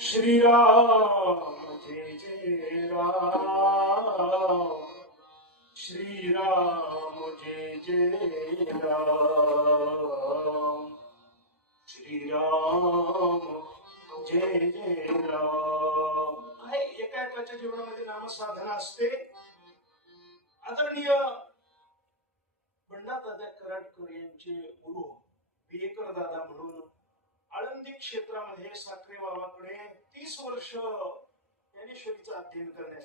શ્રી રામ જય જય રામ શ્રી રામ જય જય રામ શ્રી રામ જય જય રામ ಹಾಗೆ ಏಕಾಗ್ರತೆ ಜೀವನದಲ್ಲಿ ನಾಮ ಸಾಧನ ಅಷ್ಟೇ आदरणीय बंडा दादा कराडकर यांचे गुरु आळंदी क्षेत्रामध्ये साखरे बाबाकडे तीस वर्ष ज्ञानेश्वरीचं अध्ययन करण्यासाठी